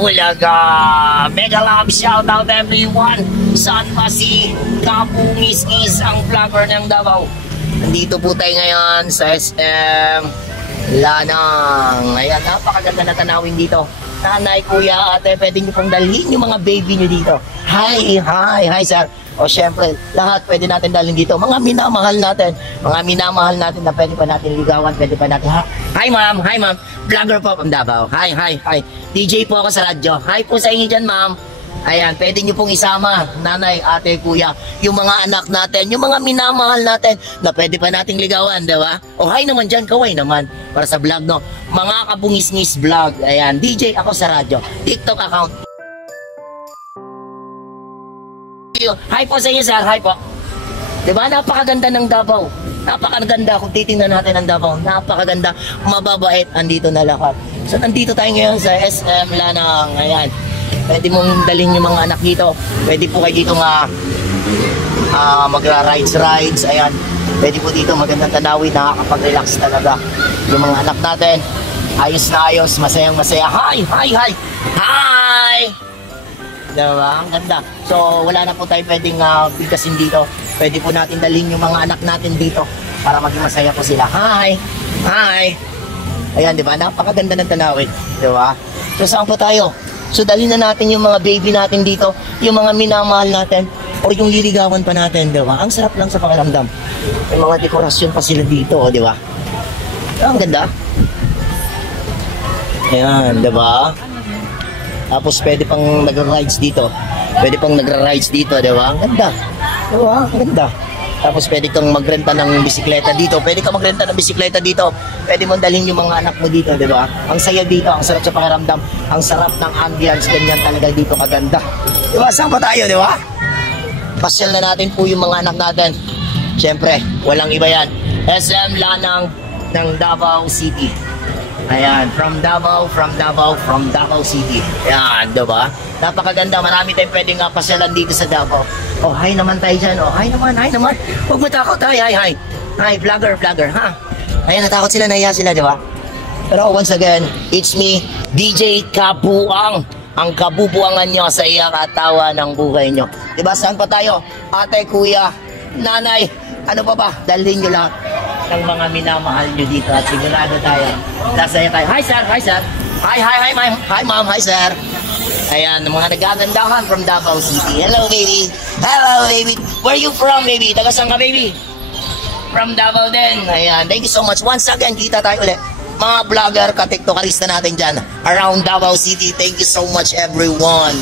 Bulaga. Mega love shoutout everyone. Saan pa si Kapungis ang vlogger ng Davao? Nandito po tayo ngayon sa SM Lanang. Ayan, napakaganda na tanawin dito. Nanay, kuya, ate, pwede nyo pong dalhin yung mga baby nyo dito. Hi sir. O syempre, lahat pwede natin dalhin dito. Mga minamahal natin na pwede pa natin ligawan, pwede pa natin. Hi ma'am. Vlogger po from Davao. Hi. DJ po ako sa radyo. Hi po sa inyo dyan, ma'am. Ayan, pwede nyo pong isama, nanay, ate, kuya, yung mga anak natin, yung mga minamahal natin na pwede pa nating ligawan, di ba? O hi naman dyan, kaway naman para sa vlog, no? Mga kabungis-ngis vlog. Ayan, DJ ako sa radyo. TikTok account. Hi po sa inyo, sir. Hi po. Diba? Napakaganda ng Davao. Napakaganda kung titingnan natin ang Davao. Napakaganda. Mababait. Andito na lahat. So, nandito tayo ngayon sa SM Lanang. Ayan. Pwede mong dalhin yung mga anak dito. Pwede po kayo dito magra-rides. Ayan. Pwede po dito magandang tanawin. Nakakapag-relax talaga. Yung mga anak natin. Ayos na ayos. Masayang masaya. Hi! Diba? Ang ganda. So, wala na po tayo pwedeng bigkasin dito. Pwede po natin dalhin yung mga anak natin dito para maging masaya po sila. Hi! Ayan, diba? Napakaganda ng tanawin. Diba? So, saan po tayo? So, dalhin na natin yung mga baby natin dito, yung mga minamahal natin, o yung liligawan pa natin, diba? Ang sarap lang sa pakiramdam. May mga dekorasyon pa sila dito, diba? Ang ganda. Ayan, diba? Tapos pwede pang nagra-rides dito. Diba? Ang ganda. Diba? Ang ganda. Tapos pwede kang magrenta ng bisikleta dito. Pwede mong dalhin yung mga anak mo dito, diba? Ang saya dito, ang sarap sa pakiramdam. Ang sarap ng ambience, ganyan talaga dito kaganda. Diba? Saan pa tayo, diba? Pasyal na natin po yung mga anak natin. Siyempre, walang iba yan. SM Lanang ng Davao City. Ayan, from Davao City. Ayan, diba? Napakaganda, marami tayong pwedeng pasyalan dito sa Davao. Oh, hi naman tayo dyan. Oh, hi naman. Huwag matakot, hi. Hi, vlogger, ha? Ayan, natakot sila, nahiya sila, diba? Pero once again, it's me, DJ Kabuang. Ang kabubuangan nyo sa iyak at tawa ng buhay nyo. Diba, saan pa tayo? Ate, kuya, nanay, ano pa ba? Dalhin nyo lang ng mga minamahal nyo dito at sigurado tayo. Lasaya tayo. Hi, sir. Hi, ma'am. Hi, sir. Ayan, mga nagagandahan from Davao City. Hello, baby. Where you from, baby? Taga saan ka, baby? From Davao din. Ayan, thank you so much. Once again, kita tayo ulit. Mga vlogger, ka-tiktokarista natin dyan around Davao City. Thank you so much, everyone.